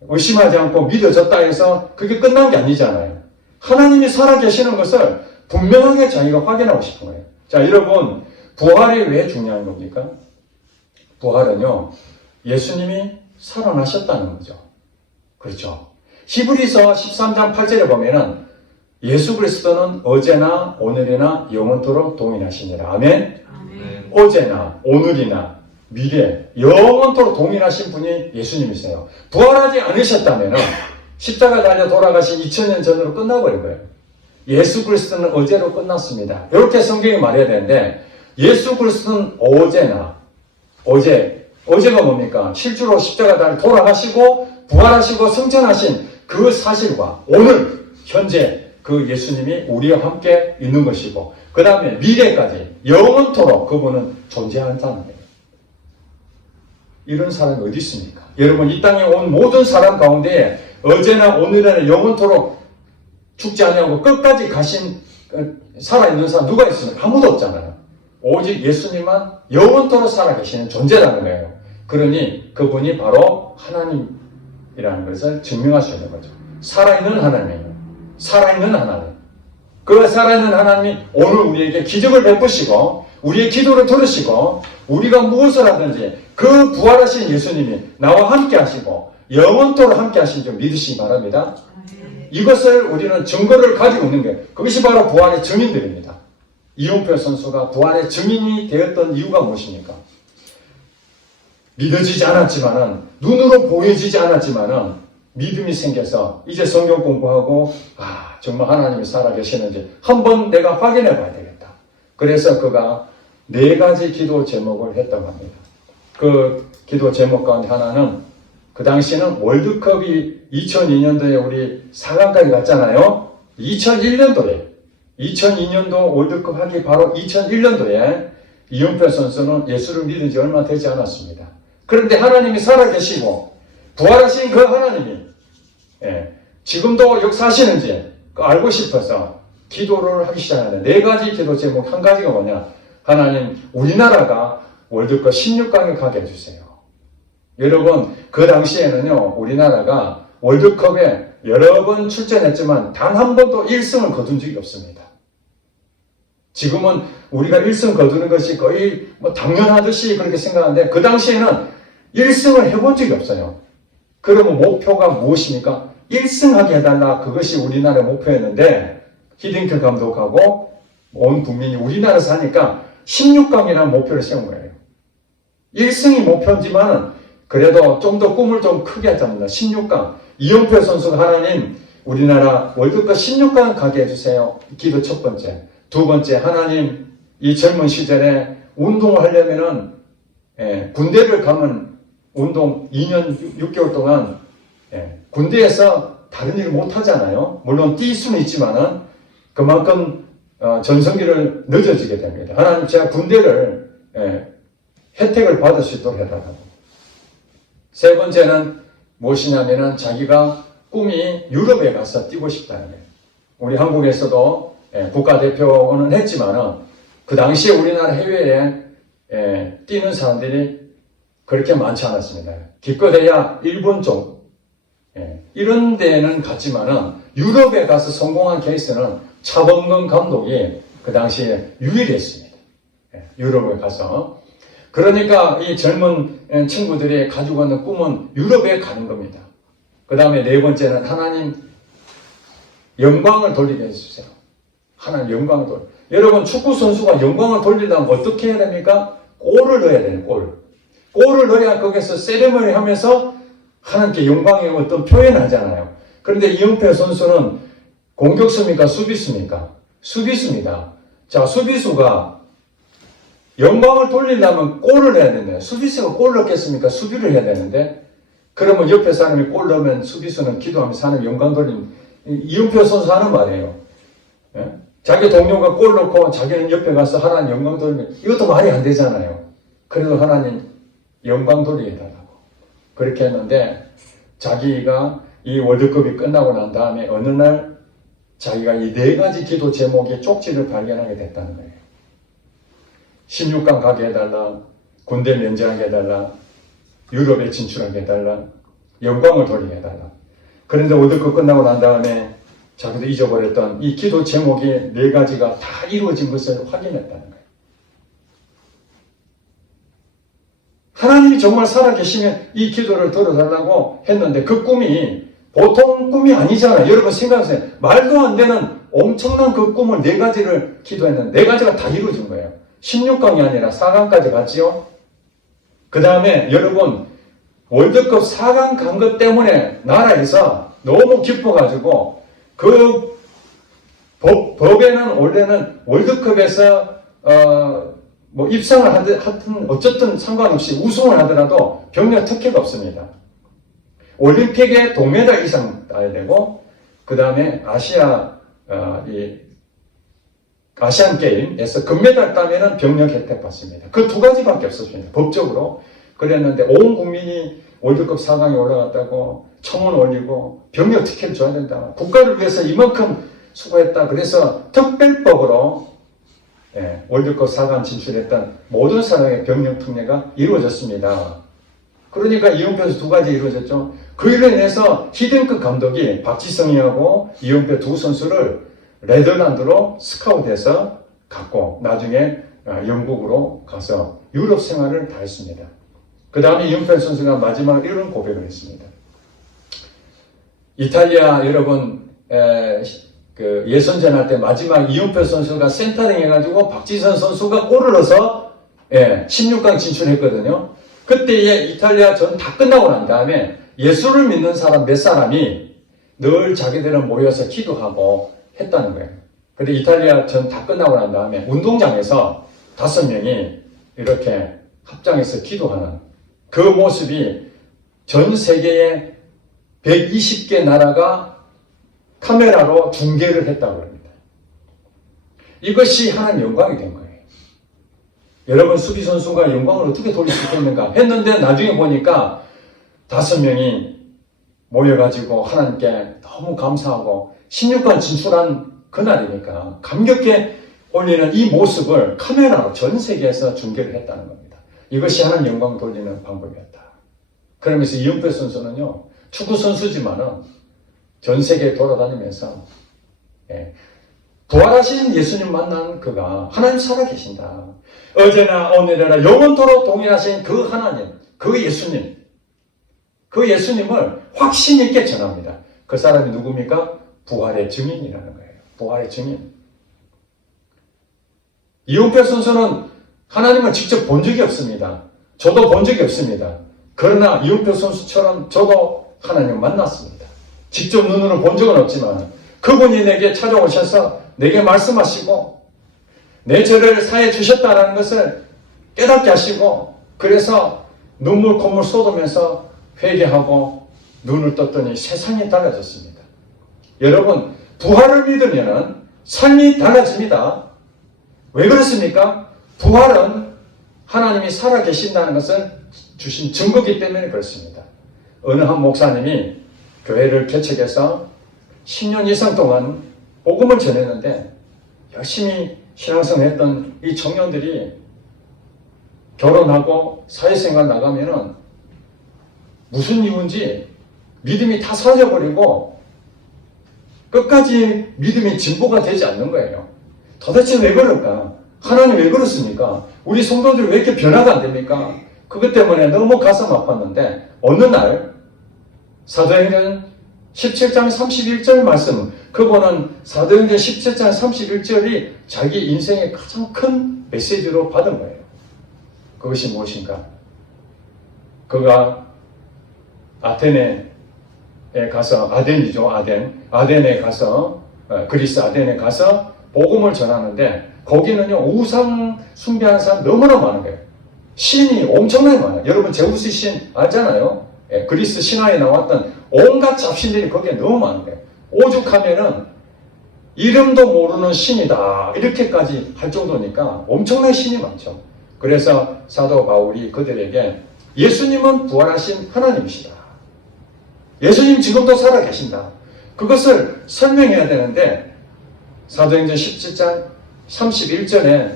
의심하지 않고 믿어졌다 해서 그게 끝난 게 아니잖아요. 하나님이 살아계시는 것을 분명하게 자기가 확인하고 싶은 거예요. 자, 여러분, 부활이 왜 중요한 겁니까? 부활은요, 예수님이 살아나셨다는 거죠. 그렇죠. 히브리서 13장 8절에 보면은 예수 그리스도는 어제나 오늘이나 영원토록 동일하시니라. 아멘? 아멘. 어제나 오늘이나 미래 영원토록 동일하신 분이 예수님이세요. 부활하지 않으셨다면 십자가 달려 돌아가신 2000년 전으로 끝나버린 거예요. 예수 그리스도는 어제로 끝났습니다. 이렇게 성경이 말해야 되는데 예수 그리스도는 어제가 뭡니까? 실제로 십자가 달려 돌아가시고 부활하시고 승천하신 그 사실과 오늘 현재 그 예수님이 우리와 함께 있는 것이고 그 다음에 미래까지 영원토록 그분은 존재한다는 거예요. 이런 사람이 어디 있습니까? 여러분, 이 땅에 온 모든 사람 가운데 어제나 오늘이나 영원토록 죽지 않냐고 끝까지 가신 살아있는 사람 누가 있습니까? 아무도 없잖아요. 오직 예수님만 영원토록 살아계시는 존재라는 거예요. 그러니 그분이 바로 하나님이라는 것을 증명할 수 있는 거죠. 살아있는 하나님이에요. 살아있는 하나님. 그 살아있는 하나님이 오늘 우리에게 기적을 베푸시고 우리의 기도를 들으시고 우리가 무엇을 하든지 그 부활하신 예수님이 나와 함께 하시고 영원토록 함께 하신 줄 믿으시기 바랍니다. 이것을 우리는 증거를 가지고 있는 게 그것이 바로 부활의 증인들입니다. 이용표 선수가 부활의 증인이 되었던 이유가 무엇입니까? 믿어지지 않았지만은 눈으로 보여지지 않았지만은 믿음이 생겨서 이제 성경 공부하고 정말 하나님이 살아계시는지 한번 내가 확인해 봐야 되겠다. 그래서 그가 4가지 기도 제목을 했다고 합니다. 그 기도 제목 가운데 하나는 그 당시에는 월드컵이 2002년도에 우리 4강까지 갔잖아요. 2002년도 월드컵 하기 바로 2001년도에 이영표 선수는 예수를 믿은 지 얼마 되지 않았습니다. 그런데 하나님이 살아계시고 부활하신 그 하나님이 지금도 역사하시는지 알고 싶어서 기도를 하기 시작하는데 4가지 기도 제목 한 가지가 뭐냐? 하나님 우리나라가 월드컵 16강에 가게 해주세요. 여러분 그 당시에는요 우리나라가 월드컵에 여러 번 출전했지만 단 한 번도 1승을 거둔 적이 없습니다. 지금은 우리가 1승 거두는 것이 거의 뭐 당연하듯이 그렇게 생각하는데 그 당시에는 1승을 해본 적이 없어요. 그러면 목표가 무엇입니까? 1승하게 해달라. 그것이 우리나라의 목표였는데 히딩크 감독하고 온 국민이 우리나라 사니까 16강이라는 목표를 세운 거예요. 1승이 목표지만 그래도 좀 더 꿈을 좀 크게 하자입니다. 16강. 이영표 선수가 하나님 우리나라 월드컵 16강 가게 해주세요. 기도 첫 번째. 두 번째, 하나님 이 젊은 시절에 운동을 하려면은 군대를 가면 운동 2년 6개월 동안 군대에서 다른 일을 못 하잖아요. 물론 뛸 수는 있지만은 그만큼 전성기를 늦어지게 됩니다. 하나님 제가 군대를 혜택을 받을 수 있도록 해달라고. 세 번째는 무엇이냐면은 자기가 꿈이 유럽에 가서 뛰고 싶다는 거예요. 우리 한국에서도 국가대표는 했지만은 그 당시에 우리나라 해외에 뛰는 사람들이 그렇게 많지 않았습니다. 기껏해야 일본 쪽 이런 데는 갔지만은 유럽에 가서 성공한 케이스는 차범근 감독이 그 당시에 유일했습니다. 유럽에 가서. 그러니까 이 젊은 친구들이 가지고 있는 꿈은 유럽에 가는 겁니다. 그 다음에 네 번째는 하나님 영광을 돌리게 해주세요. 하나님 영광을 돌려. 여러분 축구 선수가 영광을 돌리려면 어떻게 해야 됩니까? 골을 넣어야 돼요. 골을 넣어야 거기서 세레머니 하면서 하나님께 영광의 어떤 표현을 하잖아요. 그런데 이영표 선수는 공격수입니까? 수비수입니까? 수비수입니다. 자, 수비수가 영광을 돌리려면 골을 해야 되는데 수비수가 골을 넣겠습니까? 수비를 해야 되는데 그러면 옆에 사람이 골 넣으면 수비수는 기도하면서 하나님 영광 돌리는 이영표 선수 하는 말이에요. 자기 동료가 골 넣고 자기는 옆에 가서 하나님 영광 돌리면 이것도 말이 안 되잖아요. 그래도 하나님 영광 돌리게 해달라고 그렇게 했는데 자기가 이 월드컵이 끝나고 난 다음에 어느 날 자기가 이 4가지 기도 제목의 쪽지를 발견하게 됐다는 거예요. 16강 가게 해달라, 군대 면제하게 해달라, 유럽에 진출하게 해달라, 영광을 돌리게 해달라. 그런데 월드컵 끝나고 난 다음에 자기도 잊어버렸던 이 기도 제목의 4가지가 다 이루어진 것을 확인했다는 거예요. 하나님이 정말 살아계시면 이 기도를 들어달라고 했는데 그 꿈이 보통 꿈이 아니잖아요. 여러분 생각하세요. 말도 안 되는 엄청난 그 꿈을 4가지를 기도했는데 4가지가 다 이루어진 거예요. 16강이 아니라 4강까지 갔지요. 그 다음에 여러분 월드컵 4강 간 것 때문에 나라에서 너무 기뻐가지고 그 법에는 원래는 월드컵에서 뭐 입상을 하든 어쨌든 상관없이 우승을 하더라도 병력 특혜가 없습니다. 올림픽에 동메달 이상 따야 되고 그 다음에 아시안 게임에서 금메달 따면은 병력 혜택 받습니다. 그 2가지밖에 없었습니다. 법적으로. 그랬는데 온 국민이 월드컵 4강에 올라갔다고 청원 올리고 병력 특혜를 줘야 된다. 국가를 위해서 이만큼 수고했다. 그래서 특별법으로 월드컵 4강 진출했던 모든 사람의 병력 특례가 이루어졌습니다. 그러니까 이영표에서 2가지 이루어졌죠. 그 일로 인해서 히딩크 감독이 박지성이하고 이영표 2 선수를 네덜란드로 스카웃해서 갔고 나중에 영국으로 가서 유럽 생활을 다 했습니다. 그 다음에 이영표 선수가 마지막으로 이런 고백을 했습니다. 이탈리아 여러분 그 예선전 할 때 마지막 이영표 선수가 센터링 해가지고 박지선 선수가 골을 넣어서 16강 진출했거든요. 그때 이탈리아 전 다 끝나고 난 다음에 예수를 믿는 사람 몇 사람이 늘 자기들은 모여서 기도하고 했다는 거예요. 근데 이탈리아 전 다 끝나고 난 다음에 운동장에서 5명이 이렇게 합장해서 기도하는 그 모습이 전 세계의 120개 나라가 카메라로 중계를 했다고 합니다. 이것이 하나님 영광이 된 거예요. 여러분, 수비선수가 영광을 어떻게 돌릴 수 있겠는가 했는데 나중에 보니까 5명이 모여가지고 하나님께 너무 감사하고 16강 진출한 그날이니까 감격해 올리는 이 모습을 카메라로 전 세계에서 중계를 했다는 겁니다. 이것이 하나님 영광을 돌리는 방법이었다. 그러면서 이영표 선수는요, 축구 선수지만은 전 세계에 돌아다니면서 부활하신 예수님 만난 그가 하나님 살아계신다. 어제나 오늘이나 영원토록 동일하신 그 하나님, 그 예수님, 그 예수님을 확신 있게 전합니다. 그 사람이 누굽니까? 부활의 증인이라는 거예요. 부활의 증인. 이용표 선수는 하나님을 직접 본 적이 없습니다. 저도 본 적이 없습니다. 그러나 이용표 선수처럼 저도 하나님을 만났습니다. 직접 눈으로 본 적은 없지만 그분이 내게 찾아오셔서 내게 말씀하시고 내 죄를 사해 주셨다는 것을 깨닫게 하시고, 그래서 눈물 콧물 쏟으면서 회개하고 눈을 떴더니 세상이 달라졌습니다. 여러분, 부활을 믿으면 삶이 달라집니다. 왜 그렇습니까? 부활은 하나님이 살아계신다는 것을 주신 증거이기 때문에 그렇습니다. 어느 한 목사님이 교회를 개척해서 10년 이상 동안 복음을 전했는데 열심히 신앙생활 했던 이 청년들이 결혼하고 사회생활 나가면은 무슨 이유인지 믿음이 다 사라져버리고 끝까지 믿음이 진보가 되지 않는 거예요. 도대체 왜 그럴까? 하나님 왜 그렇습니까? 우리 성도들이 왜 이렇게 변화가 안 됩니까? 그것 때문에 너무 가슴 아팠는데 어느 날 사도행전 17장 31절 말씀, 그분은 사도행전 17장 31절이 자기 인생의 가장 큰 메시지로 받은 거예요. 그것이 무엇인가? 그가 아테네에 가서, 아덴이죠, 아덴에 가서, 그리스 아덴에 가서 복음을 전하는데 거기는요, 우상 숭배하는 사람 너무나 많은 거예요. 신이 엄청나게 많아요. 여러분, 제우스 신 알잖아요. 그리스 신화에 나왔던 온갖 잡신들이 거기에 너무 많은 거예요. 오죽하면은 이름도 모르는 신이다 이렇게까지 할 정도니까 엄청나게 신이 많죠. 그래서 사도 바울이 그들에게 예수님은 부활하신 하나님이시다. 예수님 지금도 살아계신다. 그것을 설명해야 되는데 사도행전 17장 31절에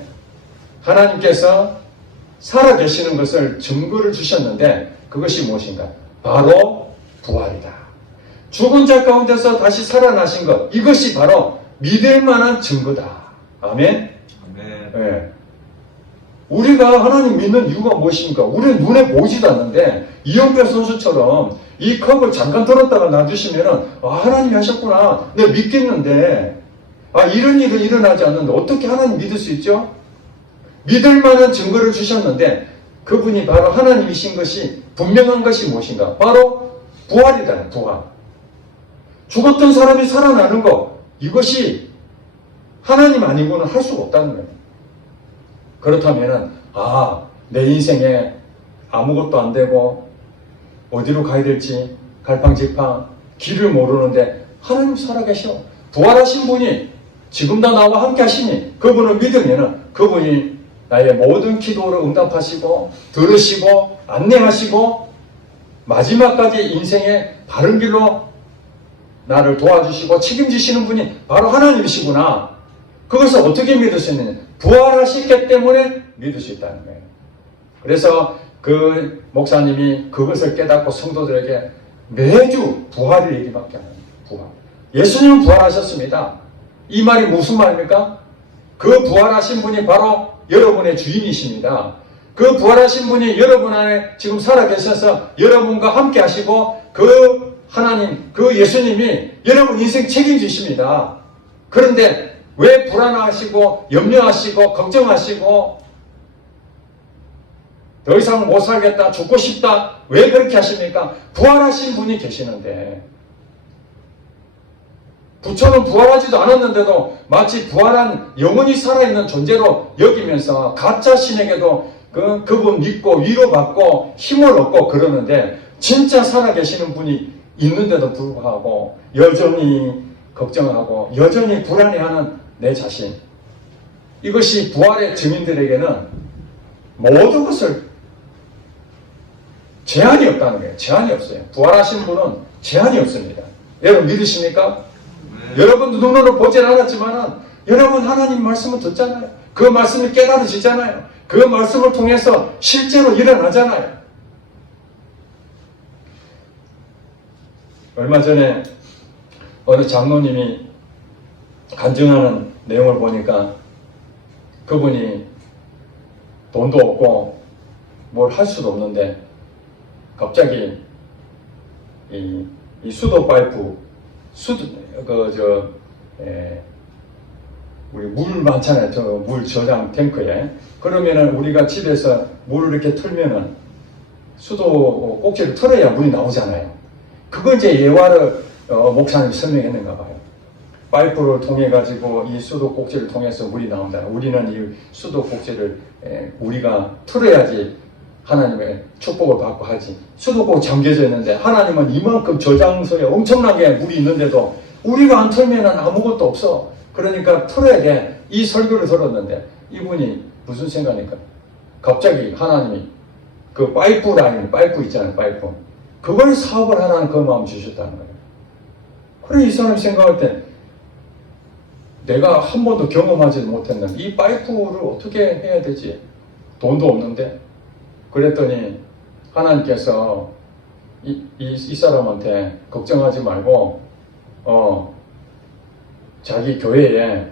하나님께서 살아계시는 것을 증거를 주셨는데 그것이 무엇인가? 바로 부활이다. 죽은 자 가운데서 다시 살아나신 것, 이것이 바로 믿을 만한 증거다. 아멘? 아멘. 네. 우리가 하나님 믿는 이유가 무엇입니까? 우리는 눈에 보이지도 않는데 이영표 선수처럼 이 컵을 잠깐 들었다가 놔두시면은 하나님이 하셨구나. 내가 믿겠는데 이런 일은 일어나지 않는데 어떻게 하나님 믿을 수 있죠? 믿을 만한 증거를 주셨는데 그분이 바로 하나님이신 것이 분명한 것이 무엇인가? 바로 부활이다. 부활. 죽었던 사람이 살아나는 것, 이것이 하나님 아니고는 할 수가 없다는 거예요. 그렇다면은 내 인생에 아무것도 안 되고 어디로 가야 될지 갈팡질팡 길을 모르는데 하나님 살아계셔. 부활하신 분이 지금 다 나와 함께 하시니 그분을 믿으면은 그분이 나의 모든 기도를 응답하시고 들으시고 안내하시고 마지막까지 인생의 바른 길로 나를 도와주시고 책임지시는 분이 바로 하나님이시구나. 그것을 어떻게 믿을 수 있느냐? 부활하셨기 때문에 믿을 수 있다는 거예요. 그래서 그 목사님이 그것을 깨닫고 성도들에게 매주 부활을 얘기밖에 안 합니다. 부활. 예수님은 부활하셨습니다. 이 말이 무슨 말입니까? 그 부활하신 분이 바로 여러분의 주인이십니다. 그 부활하신 분이 여러분 안에 지금 살아계셔서 여러분과 함께 하시고 그 하나님, 그 예수님이 여러분 인생 책임지십니다. 그런데 왜 불안하시고 염려하시고 걱정하시고 더 이상 못 살겠다, 죽고 싶다, 왜 그렇게 하십니까? 부활하신 분이 계시는데 부처는 부활하지도 않았는데도 마치 부활한 영원히 살아있는 존재로 여기면서 가짜 신에게도 그분 믿고 위로받고 힘을 얻고 그러는데 진짜 살아계시는 분이 있는데도 불구하고 여전히 걱정하고 여전히 불안해하는 내 자신. 이것이 부활의 증인들에게는 모든 것을 제한이 없다는 거예요. 제한이 없어요. 부활하신 분은 제한이 없습니다. 여러분 믿으십니까? 네. 여러분도 눈으로 보진 않았지만 여러분 하나님 말씀을 듣잖아요. 그 말씀을 깨달으시잖아요. 그 말씀을 통해서 실제로 일어나잖아요. 얼마 전에 어느 장로님이 간증하는 내용을 보니까 그분이 돈도 없고 뭘 할 수도 없는데 갑자기 이 수도 파이프 우리 물 많잖아요. 저 물 저장 탱크에. 그러면은 우리가 집에서 물을 이렇게 틀면은 수도 꼭지를 틀어야 물이 나오잖아요. 그거 이제 예화를 목사님이 설명했는가 봐요. 파이프를 통해 가지고 이 수도 꼭지를 통해서 물이 나온다. 우리는 이 수도 꼭지를 우리가 틀어야지 하나님의 축복을 받고 하지. 수도 꼭 잠겨져 있는데 하나님은 이만큼 저장소에 엄청나게 물이 있는데도 우리가 안 틀면 아무것도 없어. 그러니까 틀어야 돼. 이 설교를 들었는데 이분이 무슨 생각입니까? 갑자기 하나님이 그 파이프 있잖아요. 파이프. 그걸 사업을 하라는 그 마음 주셨다는 거예요. 그래 이 사람이 생각할 때 내가 한 번도 경험하지 못했는 이 파이프를 어떻게 해야 되지? 돈도 없는데. 그랬더니 하나님께서 이 사람한테 걱정하지 말고 자기 교회에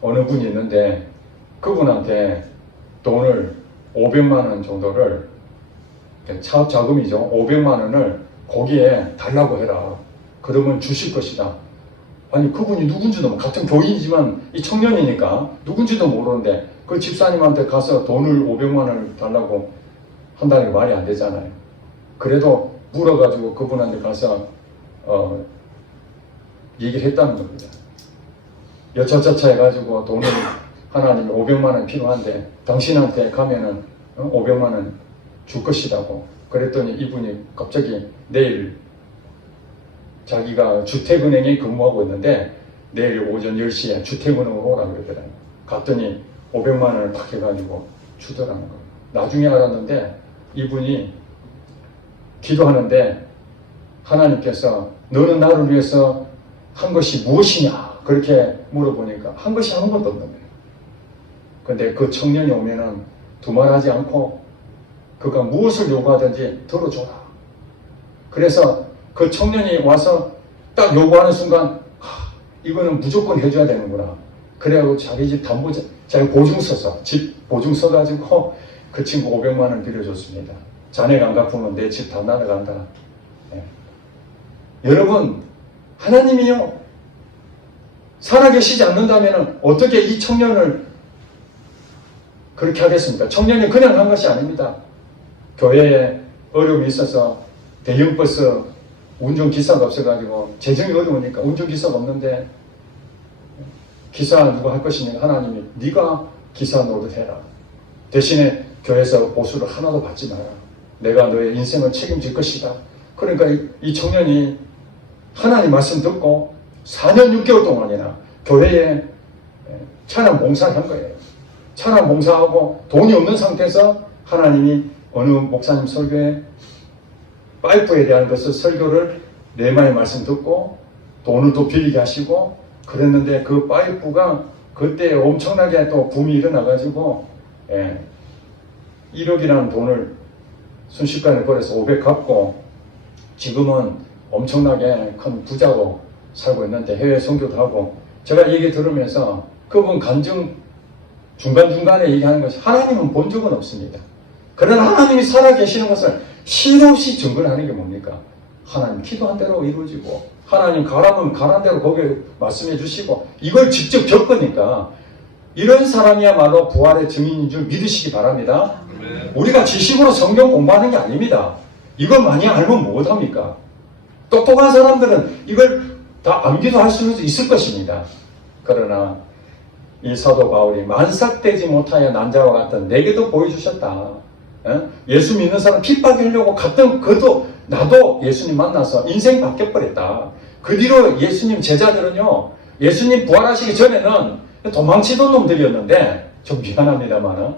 어느 분이 있는데 그분한테 돈을 500만 원 정도를 사업 자금이죠. 500만 원을 거기에 달라고 해라. 그러면 주실 것이다. 아니 그분이 누군지도 같은 교인이지만 이 청년이니까 누군지도 모르는데 그 집사님한테 가서 돈을 500만 원을 달라고 한다는 게 말이 안 되잖아요. 그래도 물어가지고 그분한테 가서 얘기를 했다는 겁니다. 여차저차 해가지고 돈을 하나님이 500만 원 필요한데 당신한테 가면은 500만 원 줄 것이라고. 그랬더니 이분이 갑자기 내일 자기가 주택은행에 근무하고 있는데 내일 오전 10시에 주택은행으로 오라고 그러더라고요. 갔더니 500만 원을 팍 해가지고 주더라는 거예요. 나중에 알았는데 이분이 기도하는데 하나님께서 너는 나를 위해서 한 것이 무엇이냐 그렇게 물어보니까 한 것이 아무것도 없는 거예요. 근데 그 청년이 오면은 두말하지 않고 그가 무엇을 요구하든지 들어줘라. 그래서 그 청년이 와서 딱 요구하는 순간 이거는 무조건 해줘야 되는구나. 그래가지고 자기 집 자기 보증 써서 집 보증 써가지고 그 친구 500만 원 빌려줬습니다. 자네가 안 갚으면 내 집 다 날아간다. 네. 여러분 하나님이요 살아계시지 않는다면 어떻게 이 청년을 그렇게 하겠습니까? 청년이 그냥 한 것이 아닙니다. 교회에 어려움이 있어서 대형버스 운전기사가 없어가지고 재정이 어려우니까 운전기사가 없는데 기사 누가 할 것이냐. 하나님이 네가 기사 노릇해라. 대신에 교회에서 보수를 하나도 받지 마라. 내가 너의 인생을 책임질 것이다. 그러니까 이 청년이 하나님 말씀 듣고 4년 6개월 동안이나 교회에 찬양 봉사를 한 거예요. 찬양 봉사하고 돈이 없는 상태에서 하나님이 어느 목사님 설교에 파이프에 대한 것을 설교를 레마의 말씀 듣고 돈을 또 빌리게 하시고 그랬는데 그 파이프가 그때 엄청나게 또 붐이 일어나가지고 1억이라는 돈을 순식간에 벌어서 500 갚고 지금은 엄청나게 큰 부자로 살고 있는데 해외 선교도 하고 제가 얘기 들으면서 그분 간증 중간중간에 얘기하는 것이 하나님은 본 적은 없습니다. 그러나 하나님이 살아계시는 것을 실없이 증거하는 게 뭡니까? 하나님 기도한 대로 이루어지고 하나님 가라면 가란 대로 거기에 말씀해 주시고 이걸 직접 겪으니까 이런 사람이야말로 부활의 증인인 줄 믿으시기 바랍니다. 우리가 지식으로 성경 공부하는 게 아닙니다. 이걸 많이 알면 못합니까? 똑똑한 사람들은 이걸 다 암기도 할 수는 있을 것입니다. 그러나 이 사도 바울이 만삭되지 못하여 난자와 같은 내게도 보여주셨다. 예수 믿는 사람 핍박하려고 갔던 그도 나도 예수님 만나서 인생이 바뀌어버렸다. 그 뒤로 예수님 제자들은요, 예수님 부활하시기 전에는 도망치던 놈들이었는데, 좀 미안합니다만은,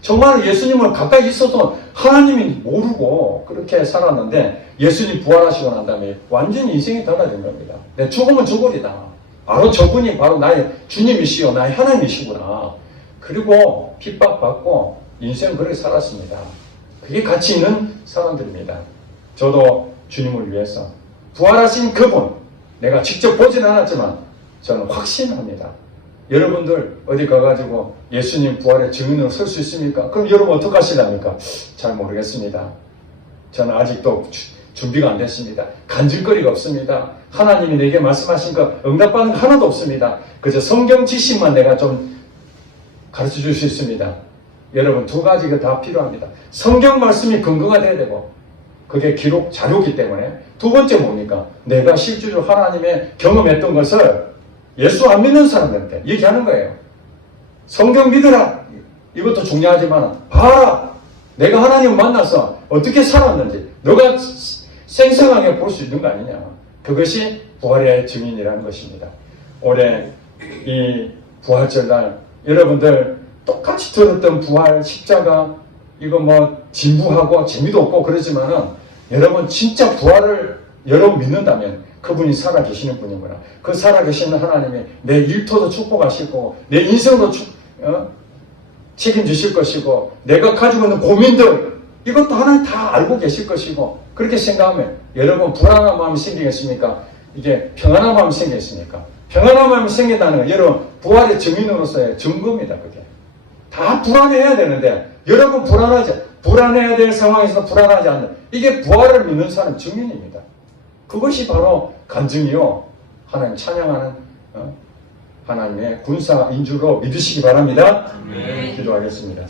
정말 예수님을 가까이 있어도 하나님이 모르고 그렇게 살았는데, 예수님 부활하시고 난 다음에 완전히 인생이 달라진 겁니다. 내 죽으면 죽으리다. 바로 저분이 바로 나의 주님이시요, 나의 하나님이시구나. 그리고 핍박받고 인생 그렇게 살았습니다. 그게 가치 있는 사람들입니다. 저도 주님을 위해서 부활하신 그분, 내가 직접 보진 않았지만 저는 확신합니다. 여러분들 어디 가가지고 예수님 부활의 증인으로 설 수 있습니까? 그럼 여러분 어떡하시랍니까? 잘 모르겠습니다. 저는 아직도 준비가 안 됐습니다. 간질거리가 없습니다. 하나님이 내게 말씀하신 거 응답받는 거 하나도 없습니다. 그저 성경 지식만 내가 좀 가르쳐 줄 수 있습니다. 여러분 두 가지가 다 필요합니다. 성경 말씀이 근거가 돼야 되고, 그게 기록 자료이기 때문에. 두 번째 뭡니까? 내가 실제로 하나님의 경험했던 것을 예수 안 믿는 사람들한테 얘기하는 거예요. 성경 믿으라. 이것도 중요하지만 봐라. 내가 하나님을 만나서 어떻게 살았는지 너가 생생하게 볼 수 있는 거 아니냐. 그것이 부활의 증인이라는 것입니다. 올해 이 부활절날 여러분들 똑같이 들었던 부활 십자가 이거 뭐 진부하고 재미도 없고 그러지만은 여러분 진짜 부활을 여러분 믿는다면 그분이 살아계시는 분이구나. 그 살아계시는 하나님이 내 일터도 축복하시고 내 인생도 책임지실 것이고 내가 가지고 있는 고민들 이것도 하나님 다 알고 계실 것이고, 그렇게 생각하면 여러분 불안한 마음이 생기겠습니까? 이게 평안한 마음이 생기겠습니까? 평안한 마음이 생긴다는 건 여러분 부활의 증인으로서의 증거입니다. 그게 다 불안해야 되는데 여러분 불안해야 될 상황에서 불안하지 않는, 이게 부활을 믿는 사람 증인입니다. 그것이 바로 간증이요, 하나님 찬양하는 하나님의 군사인 줄로 믿으시기 바랍니다. 기도하겠습니다.